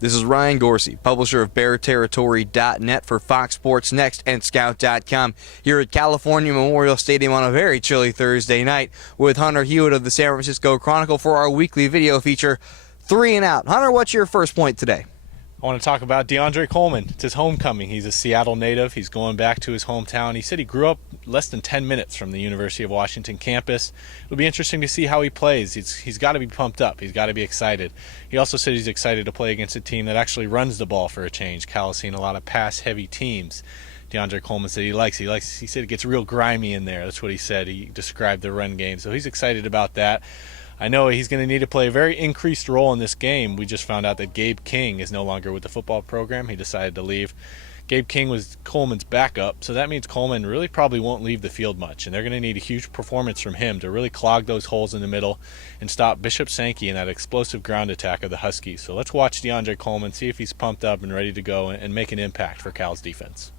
This is Ryan Gorcey, publisher of BearTerritory.net for Fox Sports Next and Scout.com, here at California Memorial Stadium on a very chilly Thursday night with Hunter Hewitt of the San Francisco Chronicle for our weekly video feature, 3 and Out. Hunter, what's your first point today? I want to talk about DeAndre Coleman. It's his homecoming. He's a Seattle native. He's going back to his hometown. He said he grew up less than 10 minutes from the University of Washington campus. It'll be interesting to see how he plays. He's got to be pumped up. He's got to be excited. He also said he's excited to play against a team that actually runs the ball for a change. Cal has seen a lot of pass-heavy teams. DeAndre Coleman said he said it gets real grimy in there. That's what he said. He described the run game. So he's excited about that. I know he's going to need to play a very increased role in this game. We just found out that Gabe King is no longer with the football program. He decided to leave. Gabe King was Coleman's backup, so that means Coleman really probably won't leave the field much, and they're going to need a huge performance from him to really clog those holes in the middle and stop Bishop Sankey in that explosive ground attack of the Huskies. So let's watch DeAndre Coleman, see if he's pumped up and ready to go and make an impact for Cal's defense.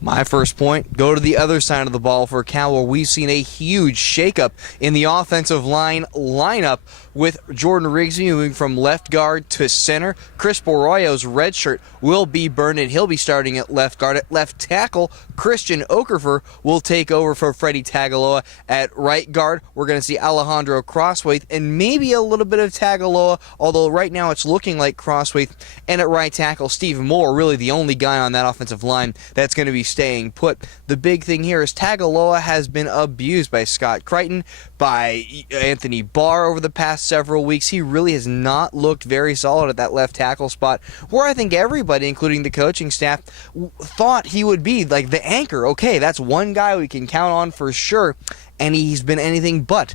My first point, go to the other side of the ball for Cal, where we've seen a huge shakeup in the offensive line lineup with Jordan Rigsby moving from left guard to center. Chris Borroyo's red shirt will be burned, and he'll be starting at left guard. At left tackle, Christian Okafor will take over for Freddie Tagaloa. At right guard, we're going to see Alejandro Crosswaith and maybe a little bit of Tagaloa, although right now it's looking like Crosswaith. And at right tackle, Steve Moore, really the only guy on that offensive line that's going to be staying put. The big thing here is Tagaloa has been abused by Scott Crichton, by Anthony Barr over the past several weeks. He really has not looked very solid at that left tackle spot, where I think everybody, including the coaching staff, thought he would be like the anchor. Okay, that's one guy we can count on for sure, and he's been anything but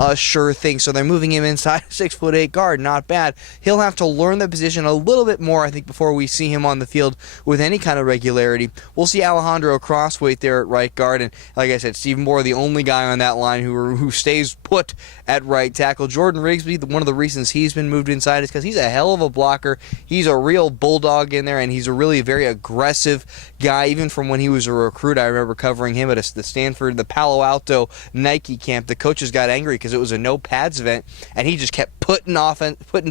a sure thing. So they're moving him inside a 6'8" guard. Not bad. He'll have to learn the position a little bit more, I think, before we see him on the field with any kind of regularity. We'll see Alejandro Crosswaith there at right guard, and like I said, Steve Moore, the only guy on that line who stays put at right tackle. Jordan Rigsby, one of the reasons he's been moved inside is because he's a hell of a blocker. He's a real bulldog in there, and he's a really very aggressive guy. Even from when he was a recruit, I remember covering him at the Stanford, the Palo Alto Nike camp. The coaches got angry because it was a no pads event, and he just kept putting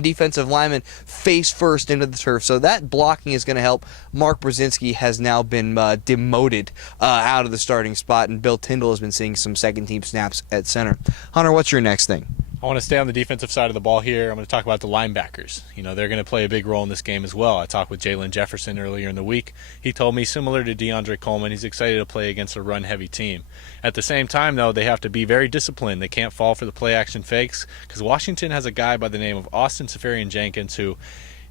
defensive linemen face first into the turf. So that blocking is going to help. Mark Brzezinski has now been demoted out of the starting spot, and Bill Tyndall has been seeing some second team snaps at center. Hunter, what's your next thing? I want to stay on the defensive side of the ball here. I'm going to talk about the linebackers. You know, they're going to play a big role in this game as well. I talked with Jalen Jefferson earlier in the week. He told me, similar to DeAndre Coleman, he's excited to play against a run-heavy team. At the same time, though, they have to be very disciplined. They can't fall for the play-action fakes, because Washington has a guy by the name of Austin Seferian-Jenkins who,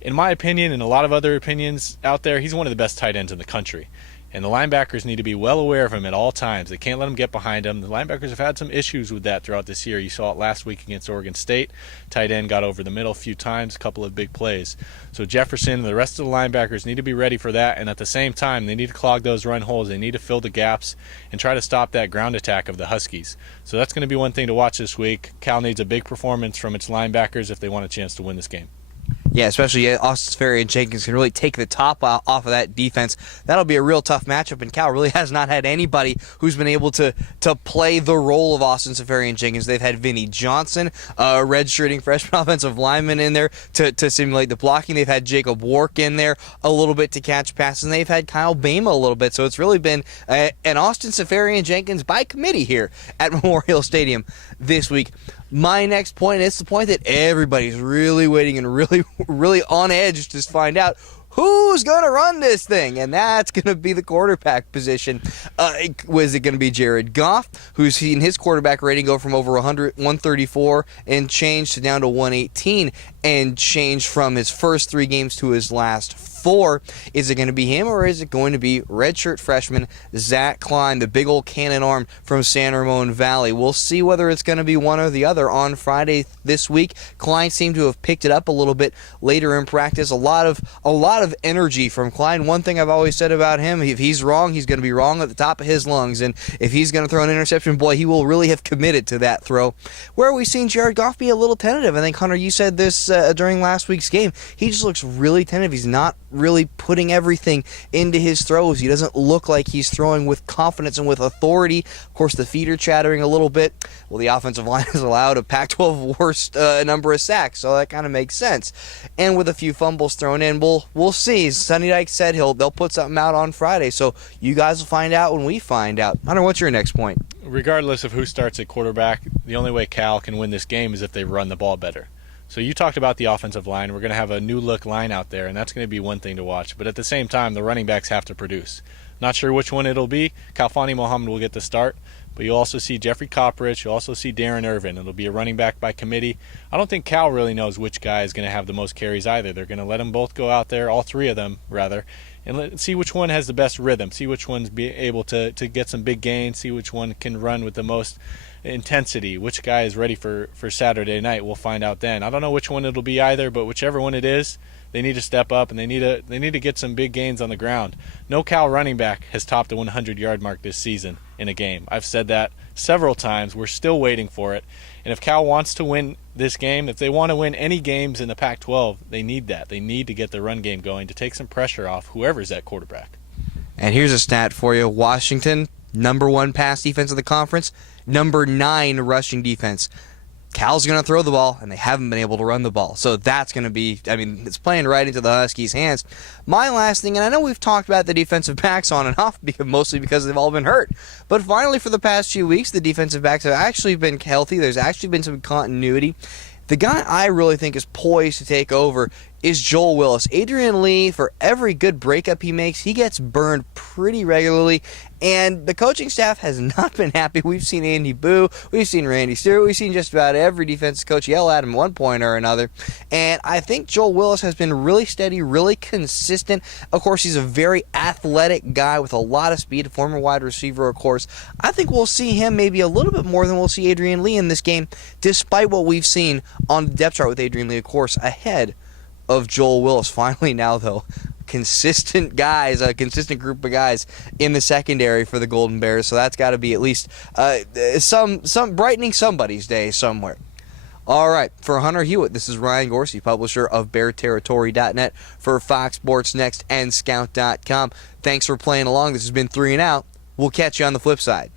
in my opinion and a lot of other opinions out there, he's one of the best tight ends in the country. And the linebackers need to be well aware of him at all times. They can't let him get behind him. The linebackers have had some issues with that throughout this year. You saw it last week against Oregon State. Tight end got over the middle a few times, a couple of big plays. So Jefferson and the rest of the linebackers need to be ready for that. And at the same time, they need to clog those run holes. They need to fill the gaps and try to stop that ground attack of the Huskies. So that's going to be one thing to watch this week. Cal needs a big performance from its linebackers if they want a chance to win this game. Yeah, especially Austin Seferian-Jenkins can really take the top off of that defense. That'll be a real tough matchup, and Cal really has not had anybody who's been able to play the role of Austin Seferian-Jenkins. They've had Vinny Johnson, a redshirting freshman offensive lineman, in there to simulate the blocking. They've had Jacob Wark in there a little bit to catch passes, and they've had Kyle Bama a little bit. So it's really been an Austin Seferian-Jenkins by committee here at Memorial Stadium this week. My next point, and it's the point that everybody's really waiting and really on edge to find out who's going to run this thing, and that's going to be the quarterback position. Was it going to be Jared Goff, who's seen his quarterback rating go from over 134 and change to down to 118 and change from his first 3 games to his last 4? Is it going to be him, or is it going to be redshirt freshman Zach Klein, the big old cannon arm from San Ramon Valley? We'll see whether it's going to be one or the other on Friday this week. Klein seemed to have picked it up a little bit later in practice. A lot of of energy from Klein. One thing I've always said about him, if he's wrong, he's going to be wrong at the top of his lungs. And if he's going to throw an interception, boy, he will really have committed to that throw. Where we've seen Jared Goff be a little tentative. I think, Hunter, you said this during last week's game. He just looks really tentative. He's not really putting everything into his throws. He doesn't look like he's throwing with confidence and with authority. Of course, the feet are chattering a little bit. Well, the offensive line has allowed a Pac-12 worst number of sacks, so that kind of makes sense. And with a few fumbles thrown in, we'll see. Sonny Dykes said they'll put something out on Friday, so you guys will find out when we find out. Hunter, what's your next point? Regardless of who starts at quarterback, the only way Cal can win this game is if they run the ball better. So you talked about the offensive line. We're going to have a new-look line out there, and that's going to be one thing to watch. But at the same time, the running backs have to produce. Not sure which one it'll be. Kalfani Mohammed will get the start. But you'll also see Jeffrey Copperidge. You'll also see Darren Irvin. It'll be a running back by committee. I don't think Cal really knows which guy is going to have the most carries either. They're going to let them both go out there, all three of them, rather, and see which one has the best rhythm, see which one's be able to get some big gains, see which one can run with the most intensity, which guy is ready for Saturday night. We'll find out then. I don't know which one it'll be either, but whichever one it is, they need to step up and they need to get some big gains on the ground. No Cal running back has topped the 100-yard mark this season in a game. I've said that several times. We're still waiting for it. And if Cal wants to win this game, if they want to win any games in the Pac-12, they need that. They need to get the run game going to take some pressure off whoever's at quarterback. And here's a stat for you. Washington, number 1 pass defense of the conference, number 9 rushing defense. Cal's going to throw the ball, and they haven't been able to run the ball. So that's going to be, it's playing right into the Huskies' hands. My last thing, and I know we've talked about the defensive backs on and off, mostly because they've all been hurt. But finally, for the past few weeks, the defensive backs have actually been healthy. There's actually been some continuity. The guy I really think is poised to take over is Joel Willis. Adrian Lee, for every good breakup he makes, he gets burned pretty regularly, and the coaching staff has not been happy. We've seen Andy Boo, we've seen Randy Stewart, we've seen just about every defensive coach yell at him at one point or another, and I think Joel Willis has been really steady, really consistent. Of course, he's a very athletic guy with a lot of speed, a former wide receiver, of course. I think we'll see him maybe a little bit more than we'll see Adrian Lee in this game, despite what we've seen on the depth chart with Adrian Lee, of course, ahead of Joel Willis. Finally now, though, consistent guys, a consistent group of guys in the secondary for the Golden Bears, so that's got to be at least some brightening somebody's day somewhere. All right, for Hunter Hewitt, this is Ryan Gorcey, publisher of BearTerritory.net for Fox Sports Next and Scout.com. Thanks for playing along. This has been 3 and Out. We'll catch you on the flip side.